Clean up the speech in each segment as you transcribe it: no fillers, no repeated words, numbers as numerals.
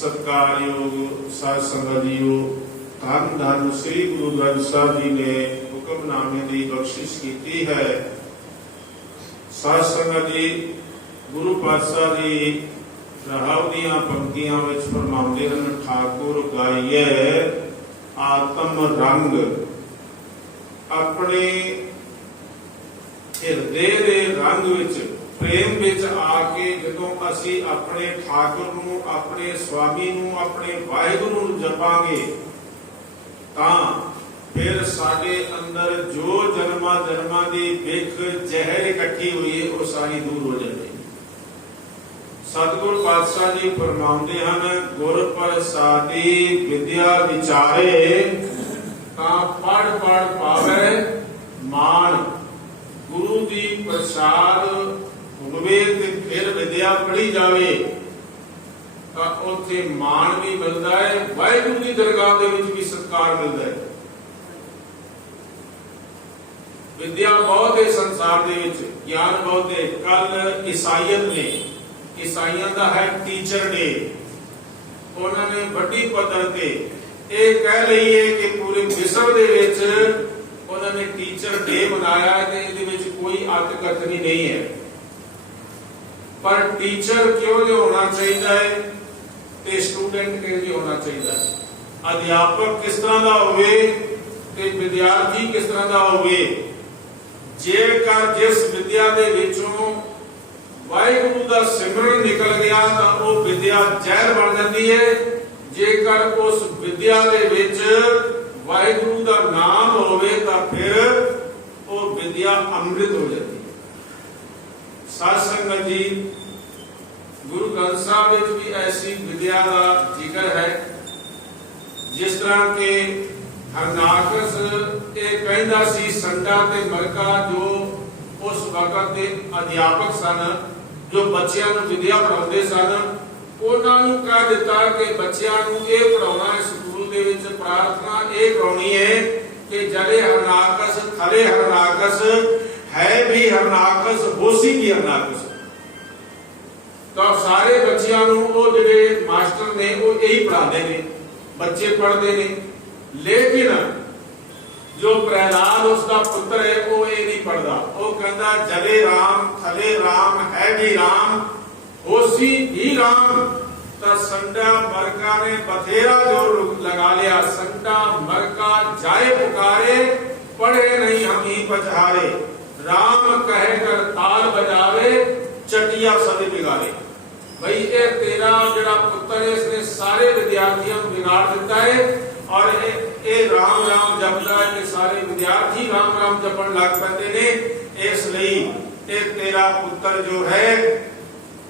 सत्कारयोग साध संगत जीओ, धन धन श्री गुरु ग्रंथ साहब जी ने हुक्मनामे की बख्शिश की है। साध संगत जी गुरु पातशाह जी रहाव दियां पंक्तियां विच फरमाउंदे हन, ठाकुर गाइए आत्म रंग। अपने हिरदे दे रंग विच प्रेम विच आके जदों असी अपने ठाकुर नूं, अपने स्वामी नूं, अपने वाहिगुरू नूं जपांगे तां फिर साडे अंदर जो जन्मा जन्मां दी विख जहर इकट्ठी हुई है वो सारी दूर हो जाती है। सतगुरु पातशाह जी फरमाउंदे हन, गुर प्रसादी विद्या विचारे तां पढ़ पढ़ पावे मान। गुरु दी प्रसाद होवे ते फिर विद्या पढ़ी जावे तां उत्थे मान भी मिलदा है, वाहिगुरू दी दरगाह दे विच भी सत्कार मिलदा है। विद्या बहुत है संसार दे विच, ज्ञान बहुत है। कल ईसाईयत ने, ईसाइयां दा है टीचर डे, उन्होंने बड़ी पद्धर ते ये कह लईए कि पूरे विश्व दे विच उन्होंने टीचर डे मनाया है, इहदे विच कोई अतकथनी नहीं है। पर टीचर क्यों जो होना चाहिए है ते स्टूडेंट क्यों जो होना चाहिए है, अध्यापक किस तरह का होवे ते विद्यार्थी किस तरह का होवे। जेकर जिस विद्या दे विचों वाहिगुरू दा सिमरन निकल गया तो वो विद्या जहर बन जाती है। जेकर उस विद्या दे विच वाहिगुरू दा नाम होवे तो फिर वो विद्या अमृत हो जाती है। साध संगत जी गुरु ग्रंथ साहब विच भी ऐसी विद्या का जिक्र है, जिस तरह के हरनाकस ये कहंदा सी संडा ते मरका जो उस वक्त के अध्यापक सन, जो बच्चों को विद्या पढ़ाते सन, उन्होंने कह दिता कि बच्चों को यह पढ़ाना स्कूल दे विच प्रार्थना ये करानी है कि जले हरनाकस थले हरनाकस है भी हरनाकस होसी भी हरनाकस। तो सारे बच्चों को वो जिहड़े मास्टर ने वो यही पढ़ाते हैं, बच्चे पढ़ते हैं। लेकिन जो प्रहलाद उसका पुत्र है वो ये नहीं पढ़ता, वो कहता जले राम थले राम है भी राम होसी भी राम। तो संडा मरका ने बथेरा जोर लगा लिया, संडा मरका जाए पुकारे पढ़े नहीं हम ही पछारे, राम कहे कर ताल बजावे चटिया सद बिगाड़े। भाई ये तेरा जड़ा पुत्र है इसने सारे विद्यार्थियों को बिगाड़ देता है, और ये राम राम जपदा है कि सारे विद्यार्थी राम राम जपन लग पैंदे ने। इसलिए ये तेरा पुत्र जो है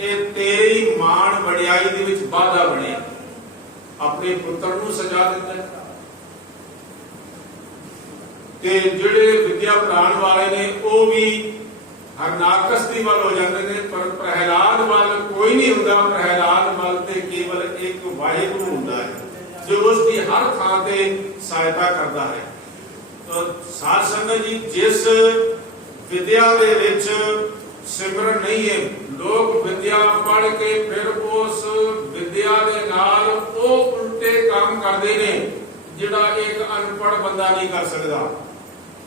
ये तेरी मान वडियाई दे विच बाधा बनिया, अपने पुत्र नूं सजा दिता है। ते जिहड़े विद्या पढ़ाउण वाले ने वो भी हरनाकस दी वल हो जाते हैं, पर प्रहलाद वल कोई नहीं हुंदा। प्रहलाद वल ते केवल एक वाहिगुरू हुंदा है जो उसकी हर थां ते सहायता करता है। तो साध संगत जी जिस विद्या दे विच सिमरन नहीं है, लोग विद्या पढ़ के फिर उस विद्या दे नाल वो उल्टे काम करते ने जिहड़ा एक अनपढ़ बंदा नहीं कर सकता।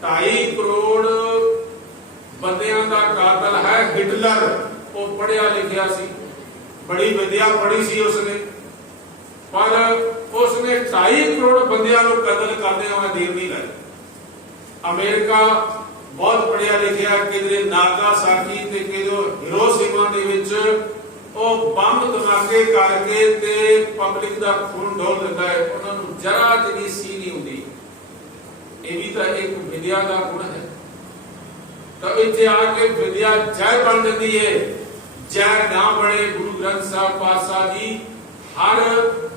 2.5 करोड़ बंदियां दा कातल है हिटलर, वो पढ़िया लिखिया सी, बड़ी विद्या पढ़ी सी उसने, पर उसने 2.5 करोड़ बंदियां को कतल करने में देर नहीं लाई। अमेरिका बहुत पढ़िया लिखिया कि नागासाकी ते हिरोशिमा दे विच वो बम धमाके करके ते पब्लिक दा खून डोल दिता है, उन्होंने जरा जी सी नहीं होती। ये भी तो एक विद्या का गुण है। तो इत्थे आके विद्या जय बन जाती है। जय ना बने गुरु ग्रंथ साहब पातशाह जी हर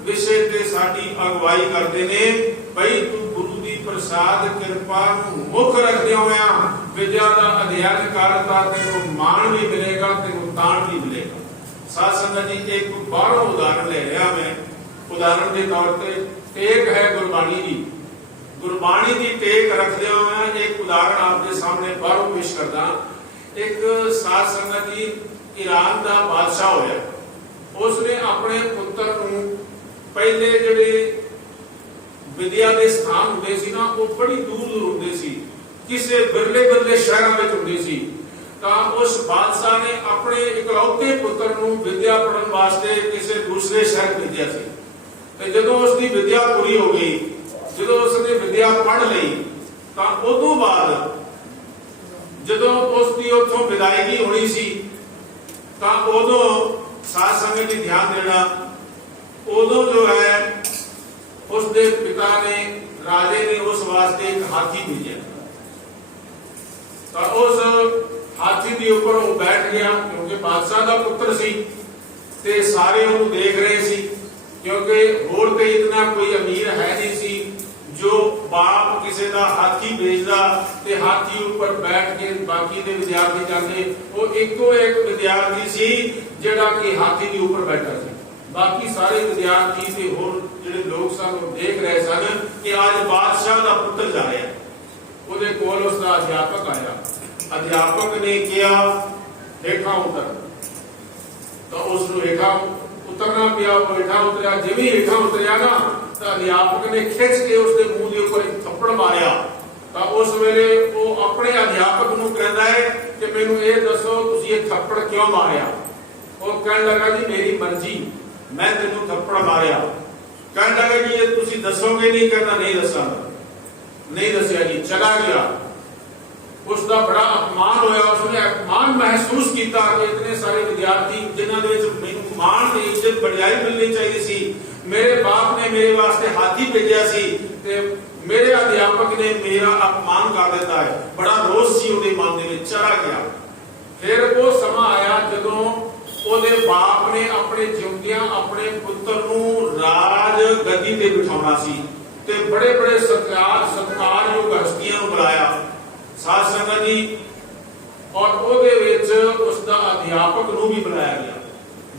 विषय ते साडी अगवाई करते ने, भाई तू गुरु दी प्रसाद कृपा नूं मुख रखदे होया विद्या का अध्ययन करता तेनों मान भी मिलेगा, तेनों तान भी मिलेगा। साध संगत जी एक बारह उदाहरण ले रहा मैं। उदाहरण के तौर पर टेक है गुरबाणी की, गुरबाणी की टेक रखदे होया एक उदाहरण आपके सामने बारह पेश करदा। एक साध संगत जी ईरान का बादशाह होया, उसने अपने पुत्र नूं पहले जिहड़े विद्या के स्थान होंदे सी ना, वो बड़ी दूर दूर होंदे सी, किसी बिरले बिरले शहरों में होंदे सी। तां उस बादशाह ने अपने इकलौते पुत्र नूं विद्या पढ़न वास्ते किसी दूसरे शहर भेजा सी। ते जदों उसकी विद्या पूरी हो गई, जदों उसने विद्या पढ़ लई, तां उदों बाद जदों उसकी उत्थों विदायगी होनी सी, तां उदों साध संगत की ध्यान देना, उदों जो है उसके पिता ने, राजे ने उस वास्ते एक हाथी भेजा। तो उस हाथी के ऊपर वो बैठ गया, क्योंकि बादशाह का पुत्र सी ते सारे उन्हें देख रहे सी, क्योंकि होर कोई इतना कोई अमीर है नहीं सी जो बाप किसी का हाथी भेजदा ते हाथी ऊपर बैठ के बाकी दे विद्यार्थी जाते। वो इको एक विद्यार्थी सी जिहड़ा कि हाथी के ऊपर बैठा सी, बाकी सारे विद्यार्थी ते होर जिहड़े लोग सन देख रहे सन कि आज बादशाह का पुत्र जा रहा है। ਉਹਦੇ ਕੋਲ उसका अध्यापक आया, अध्यापक ने कहा हेठा उतर, तो उसको हेठा उतरना पिया, हेठा उतरिया। जिवें हेठा उतरिया ना, तो अध्यापक ने खिंच के उसके मुंह के ऊपर एक थप्पड़ मारिया। तो उस वेले वो अपने अध्यापक नूं कहता है कि मैनूं ये दसो तुसीं ये थप्पड़ क्यों मारिया। वो कहने लगा जी मेरी मर्जी, मैं तेनों थप्पड़ मारिया। कहने लगा जी ये तुसीं दसोगे नहीं? कहता नहीं दसांगा। नहीं दसिया जी, चला गया। उसका बड़ा अपमान होया, उसने अपमान महसूस किया कि इतने सारे विद्यार्थी जिन्हां दे विच मैनूं मान ते इज्जत बढ़ाई मिलनी चाहिए सी, मेरे बाप ने मेरे वास्ते हाथी भेजा सी ते मेरे अध्यापक ने मेरा अपमान कर दिता है। बड़ा रोष सी उहदे मन दे विच, चला गया। फिर वो समा आया जदों ਉਹਦੇ बाप ने अपने जिउंदियां अपने पुत्र नूं राज गद्दी ते बिठाउणा सी ते बड़े बड़े सत्कारयोग हस्तियां नूं बुलाया साध संगत जी, और ਉਹਦੇ ਵਿੱਚ उसका अध्यापक नूं भी बुलाया गया।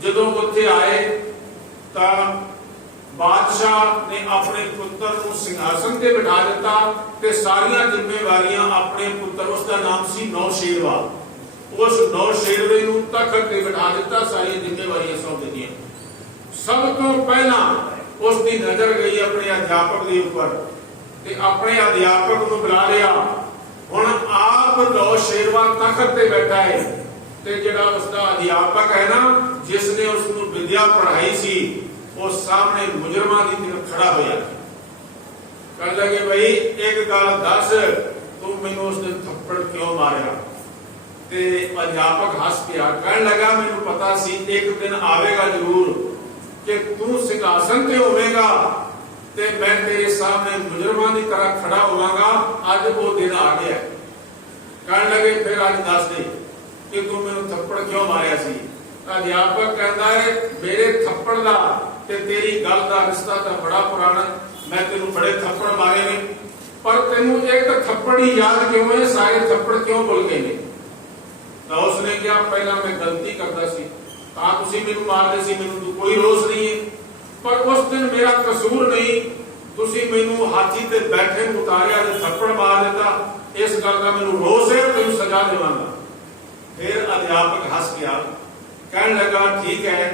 जदों उत्थे आए तां बादशाह ने अपने पुत्र नूं सिंहासन ते बिठा दिता ते सारियां जिम्मेवारियां अपने पुत्र, उसका नाम सी नौशेरवा, उस नौशेरवे नूं तख्त ते बिठा दिता, सारी जिम्मेवारियां सौंप दित्तियां। सब तो पहला उसकी नजर गई अपने अध्यापक के ऊपर ते अपने अध्यापक को बुला लिया। हुण आप नौशेरवा तख्त ते बैठा है ते जिहड़ा उसका अध्यापक है ना, जिसने उसको विद्या पढ़ाई सी, वो सामने मुजरमां दी तरफ खड़ा होया। कहने लगे भाई एक गल दस, तू मैनूं उस दिन थप्पड़ क्यों मारिया? ते अध्यापक हस पिया, कहने लगा मैनूं पता सी एक दिन आवेगा जरूर कि तू सिंहासन ते होवेगा ते मैं तेरे सामने मुजरमां की तरह खड़ा होवांगा। अज वो दिन आ गया। कहने लगे फिर अज दस दे कि तू मैनूं थप्पड़ क्यों मारिया सी? अध्यापक कहता है मेरे थप्पड़ दा ते तेरी गल दा रिश्ता तो बड़ा पुराना, मैं तेनू बड़े थप्पड़ मारे ने, पर तेनू एक थप्पड़ ही याद क्यों है, सारे थप्पड़ क्यों भुल गए ने? तो उसने कहा पहला मैं गलती करता सी तां तुसीं मैनूं मारदे सी, मैनूं तो कोई रोस नहीं है, पर उस दिन मेरा कसूर नहीं, तुसीं मैनूं हाथी ते बैठे उतारिया ते थप्पड़ मार दिता, इस गल का मैनूं रोस है, तैनूं सजा देवांगा। फिर अध्यापक हंस गया, कहने लगा ठीक है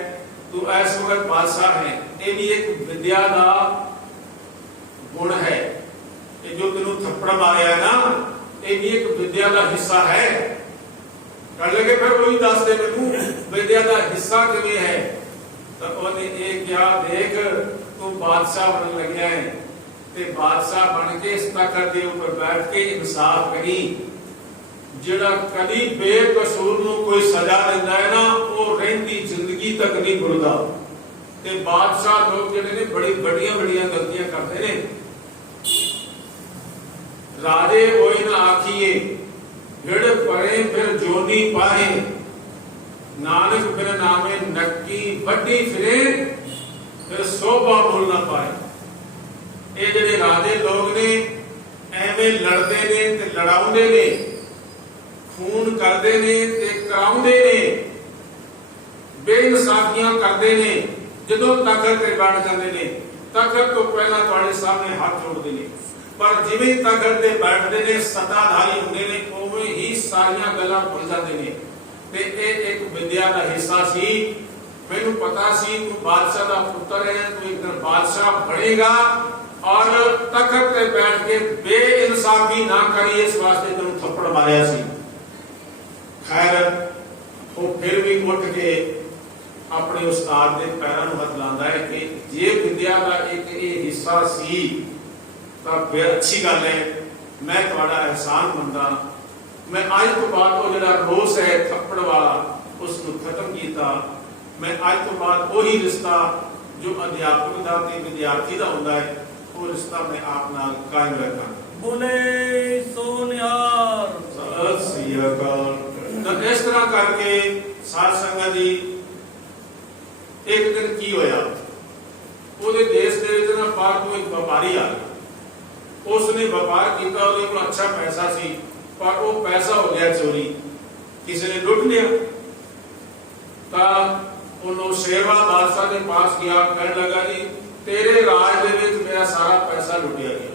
तू इस वक्त बादशाह है, ये भी एक विद्या का गुण है, ये जो तेनूं थप्पड़ मारिया है ना, ये भी एक विद्या का हिस्सा है। कहने लगे फिर वही दस दे मैनूं विद्या का हिस्सा किवें है? तो उन्हें ये क्या देख तू बादशाह बनने लग्या है ते बादशाह बन के इस तख्त के ऊपर बैठ के इंसाफ करी, जिहड़ा कदी बेकसूर नूं कोई सजा दिंदा है ना, वो रहिंदी जिंदगी तक नहीं भुलदा। ते बादशाह लोग जिहड़े ने बड़ी बड़ियां गलतियां करते ने। राजे होई ना आखिए भिड़ परे फिर जोनी पाहे, नानक बिन नामे नक्की वड्डी फिरे फिर शोभा भूल ना पाए। ये जिहड़े राजे लोग ने एवें लड़ते ने ते लड़ाउंदे ने, खून करते ने ते कराउंदे ने, बेइंसाफियां करते ने, जदों तख्त ते बैठ जांदे ने तख्त तो पहला तुहाडे सामने हाथ जोड़दे ने, पर जिवें तख्त ते बैठदे ने सत्ताधारी हुंदे ने उवें ही सारियां गल्लां भुल जांदे ने। ते एक विद्या का हिस्सा सी, मैनूं पता सी तू बादशाह का पुत्र है, तू एक दिन बादशाह बनेगा और तखत पे बैठ के बेइंसाफी ना करी, इस वास्ते तेन थप्पड़ मारिया सी। खैर वो फिर भी उठ के अपने उस्ताद के पैरों में हथ लाता है कि जे विद्या का एक हिस्सा सी तो फिर अच्छी गल है, मैं तुम्हारा एहसान मनदा। मैं अज तो बाद वो जो रोस है थप्पड़ वाला उसको खत्म किया। मैं अज तो बाद वही रिश्ता जो अध्यापक का ते विद्यार्थी का होता है वो रिश्ता मैं आप नाल कायम रखा। बोले सोनिहार। सत श्री अकाल। तो इस तरह करके साध संगत जी एक दिन की होया, ਉਹਦੇ देश ਦੇ ਵਿੱਚ ਨਾ ਬਾਹਰ ਤੋਂ ਇੱਕ ਵਪਾਰੀ ਆ ਗਿਆ। उसने व्यापार किया, ਉਹਦੇ ਕੋਲ अच्छा पैसा सी पर वो पैसा हो गया चोरी, किसी ने लुट लिया। तो उन्होंने शेरवा बादशाह के पास गया, कहने लगा जी तेरे राज दे विच मेरा सारा पैसा लुटिया गया।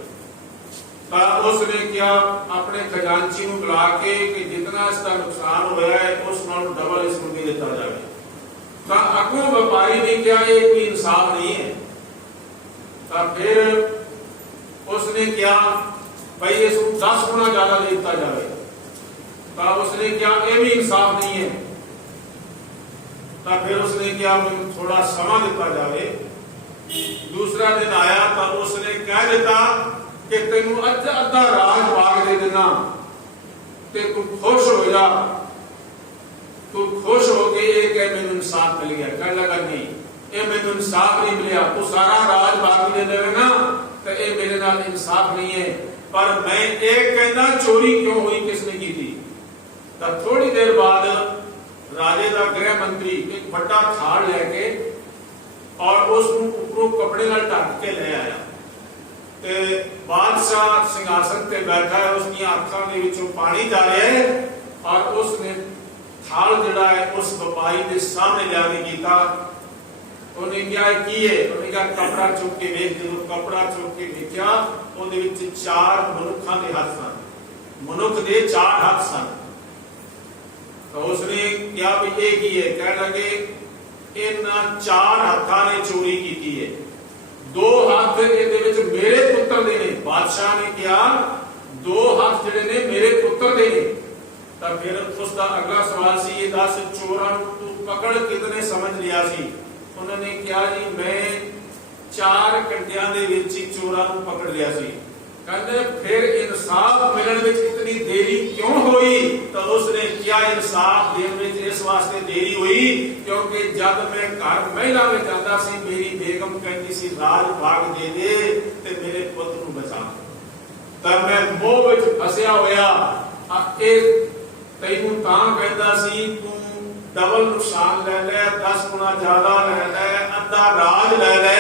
तो उसने क्या अपने खजांची को बुला के कि जितना इसका नुकसान होया है उस नालों डबल इसको दे दिता जाए। तो अगों व्यापारी ने क्या ये कोई इंसाफ नहीं है। तो फिर उसने क्या भाई इसको 10 गुना ज्यादा दे दिया जाए। तो उसने क्या ये भी इंसाफ नहीं है। तो फिर उसने क्या थोड़ा समा दिता जाए। दूसरा दिन आया तो उसने कह दिता कि तेन अद्धा राज भाग दे देना ते तू खुश हो जा, तू खुश हो गई एक है मैंने इंसाफ मिल गया। कहने लगा नहीं ये मैंने इंसाफ नहीं मिला, तू सारा राज भाग दे देवे ना तो ये मेरे नाल इंसाफ नहीं है। पर मैं एक कहना चोरी क्यों हुई, किसने की थी। तो थोड़ी देर बाद राजे का गृह मंत्री एक बड़ा थाल लेके और उसको ऊपरों कपड़े नाल ढक के ले आया। ते बादशाह सिंहासन पे बैठा है, उसकी आंखों के विचों पानी जा रहा है और उसने थाल जिहड़ा है उस व्यापारी के सामने लिया कीता। उन्हें क्या किए, उन्हें क्या कपड़ा चुक के देख, जो कपड़ा चुक के देखा ਉਹਦੇ ਵਿੱਚ 4 ਮਨੁੱਖਾਂ ਦੇ ਹੱਥ ਸਨ, ਮਨੁੱਖ ਦੇ 4 ਹੱਥ ਸਨ। तो उसने क्या भी ये की है, कह लगे इन 4 हत्थां ने चोरी की है। 2 हत्थ ਇਹਦੇ ਵਿੱਚ मेरे पुत्र दे ने। बादशाह ने क्या 2 हत्थ ਜਿਹੜੇ ਨੇ मेरे पुत्र दे ने। तो फिर उसका अगला सवाल सी ये 10 चोरां ਨੂੰ तू पकड़ कितने समझ लिया सी। उन्होंने क्या जी मैं 4 घंटियां दे विच ही चोरां ਨੂੰ पकड़ लिया सी। कहते फिर इंसाफ मिलने में इतनी देरी क्यों हुई। तो उसने क्या इंसाफ देने में इस वास्ते देरी हुई क्योंकि जब मैं घर महिला में जाता सी मेरी बेगम कहती सी राज भाग दे दे ते मेरे पुत्र ਨੂੰ बचा। तब मैं मोह विच फसिया होया तैनू तां कहता सी तू डबल नुकसान ले ले, 10 गुना ज्यादा ले ले, अद्धा राज ले ले,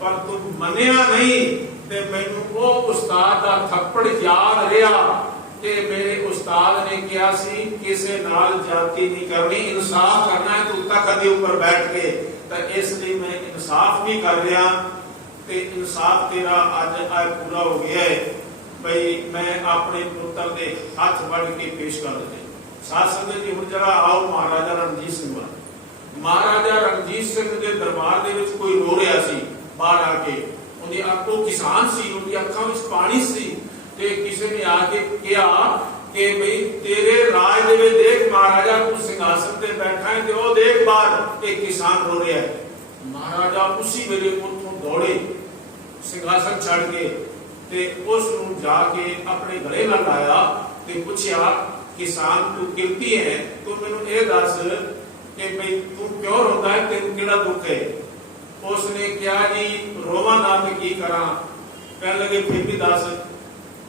पर तू मनिया नहीं। ते मैनू वो उस्ताद दा थप्पड़ याद रहा कि मेरे उस्ताद ने कहा सी किसी नाल जाति नहीं करनी, इंसाफ करना है तू तख्त दे ऊपर बैठ के। तो इसलिए मैं इंसाफ भी कर रहा ते इंसाफ तेरा अज पूरा हो गया है। भाई मैं अपने पुत्र के हाथ बढ़ के पेश कर देते। साध संगत जी हुण जरा आओ महाराजा रणजीत सिंह वाल। महाराजा रणजीत सिंह के दरबार दे विच कोई रो रहा सी बाहर आके। उनकी आपको किसान सी, उनकी अखां विच पानी सी ते किसी ने आके कहा कि भाई तेरे राज दे विच देख महाराजा तू सिंहासन पे बैठा है ते ओ देख बाहर एक किसान रो रहा है। महाराजा उसी वेले उठों दौड़े सिंहासन छड़ के ते उस नूं जाके अपने गले नाल लाया ते पूछया किसान तू किरती है, तू मैनू ये दस कि भाई तू क्यों रोंदा है, तेनू किहड़ा दुख है। उसने क्या जी रोवा ना मैं की करा। कहने लगे फिर भी दस।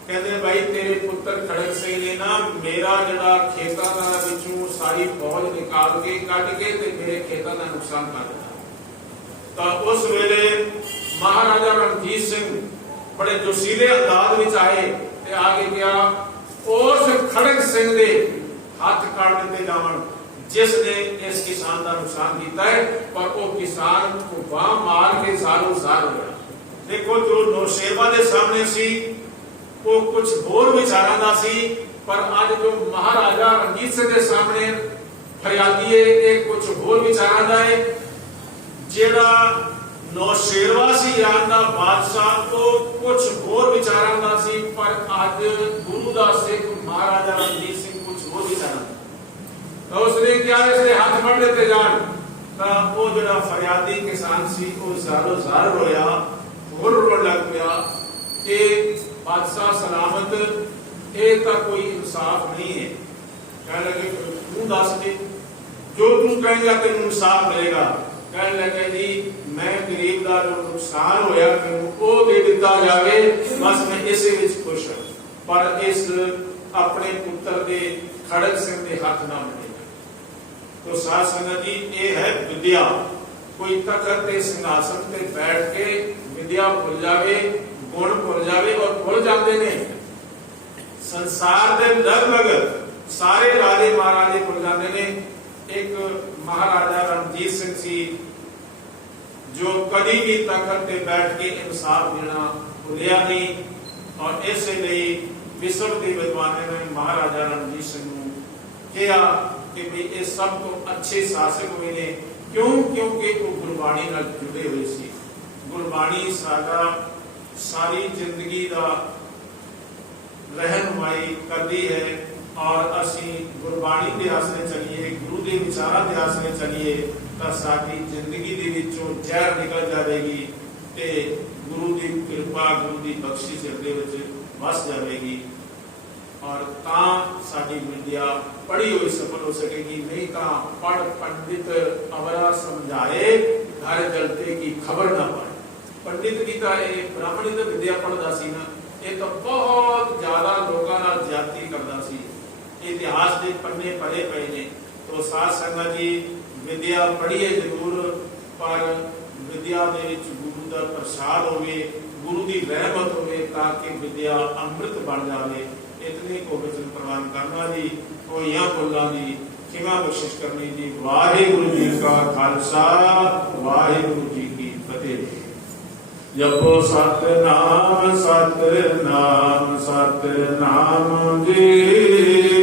कहते भाई तेरे पुत्र खड़क सिंह ने ना मेरा जड़ा खेतां दा विचों सारी फौज निकाल के कट के ते मेरे खेतां दा नुकसान कर दिता। तो उस वेले महाराजा रणजीत सिंह बड़े जोशीले अंदाज विच आए ते आगे गया उस खड़क सिंह दे हाथ काट दिते जावन जिसने इस किसान का नुकसान किया है। पर वो किसान को बाह मार के सालों साल हो गया। देखो जो नौशेवा के सामने सी वो कुछ होर विचारां दा सी, पर आज जो महाराजा रणजीत सिंह के सामने फरियादी है ये कुछ होर विचारां दा है। जेड़ा नौशेरवा सी ਸੀ ਜਾਣ ਦਾ ਬਾਦਸ਼ਾਹ ਤੋਂ ਕੁਝ ਹੋਰ ਵਿਚਾਰਾਂ ਦਾ ਸੀ, ਪਰ ਅੱਜ ਗੁਰੂ ਦਾ ਸਿੱਖ ਮਹਾਰਾਜਾ ਰਣਜੀਤ ਸਿੰਘ ਕੁਝ ਹੋਰ ਵਿਚਾਰਾਂ ਦਾ। ਤਾਂ ਉਸਨੇ ਕਿਹਾ ਇਸ ਦੇ ਹੱਥ ਵੱਢ ਦਿੱਤੇ ਜਾਣ। ਤਾਂ ਉਹ ਜਿਹੜਾ ਫਰਿਆਦੀ ਕਿਸਾਨ ਸੀ ਉਹ ਜ਼ਾਰੋ ਜ਼ਾਰ ਰੋਇਆ, ਹੋਰ ਰੋਣ ਲੱਗ ਪਿਆ ਕਿ ਬਾਦਸ਼ਾਹ ਸਲਾਮਤ, ਇਹ ਤਾਂ ਕੋਈ ਇਨਸਾਫ ਨਹੀਂ ਹੈ। ਕਹਿਣ ਲੱਗੇ ਤੂੰ ਦੱਸ ਦੇ, ਜੋ ਤੂੰ ਕਹੇਗਾ ਤੈਨੂੰ ਇਨਸਾਫ ਮਿਲੇਗਾ। ਕਹਿਣ ਲੱਗੇ ਜੀ ਮੈਂ ਗਰੀਬ ਦਾ ਜੋ ਨੁਕਸਾਨ ਹੋਇਆ ਮੈਨੂੰ ਉਹ ਦੇ ਦਿੱਤਾ ਜਾਵੇ, ਬਸ ਮੈਂ ਇਸੇ ਵਿੱਚ ਖੁਸ਼ ਹਾਂ, ਪਰ ਇਸ ਆਪਣੇ ਪੁੱਤਰ ਦੇ ਖੜਕ ਸਿੰਘ ਦੇ ਹੱਥ ਨਾ ਮਿਲੇਗਾ। तो साध संगत जी ये है विद्या। कोई तखत ते सिंहासन ते बैठ के विद्या भुल जावे, गुण भुल जावे और भुल जाते ने संसार दे लगभग सारे राजे महाराजे भुल जाते ने। एक महाराजा रणजीत सिंह सी जो कभी भी तखत ते बैठ के इंसाफ देना भुलिया नहीं, और इसलिए विश्व के विद्वानों ने महाराजा रणजीत सिंह को कहा कि भाई ये सब तो अच्छे शासक हुए ने। क्यों? क्योंकि वो गुरबाणी नाल जुड़े हुए सी। गुरबाणी साडा सारी जिंदगी दा रहनुमाई करती है, और असी गुरबाणी दे आसरे चलिए, गुरु दे विचारां दे आसरे चलिए तो साडी जिंदगी दे विचों जहर निकल जाएगी ते गुरु दी कृपा, गुरु दी बख्शिश दे विच वस जाएगी, और तां साडी विद्या पढ़ी हुई सफल हो सकेगी। नहीं तो पढ़ पंडित अवरा समझाए, घर जलते की खबर ना पाए। पंडित भी तो ये ब्राह्मणी तो विद्या पढ़ता सी ना, ये तो बहुत ज्यादा लोगों नाल ज्यादती करता सी। इतिहास के पन्ने भरे पे ने। तो साध संगत जी विद्या पढ़िए जरूर, पर विद्या दे विच गुरु का प्रसाद होवे, गुरु की रहमत होवे, ताकि विद्या अमृत बन जाए। इतने को वचन प्रवान करना जी, होइयां बोलां दी खिमा बख्शिश करनी जी। वाहिगुरु जी का खालसा, वाहिगुरु जी की फतेह। जपो सतनाम सतनाम सतनाम जी।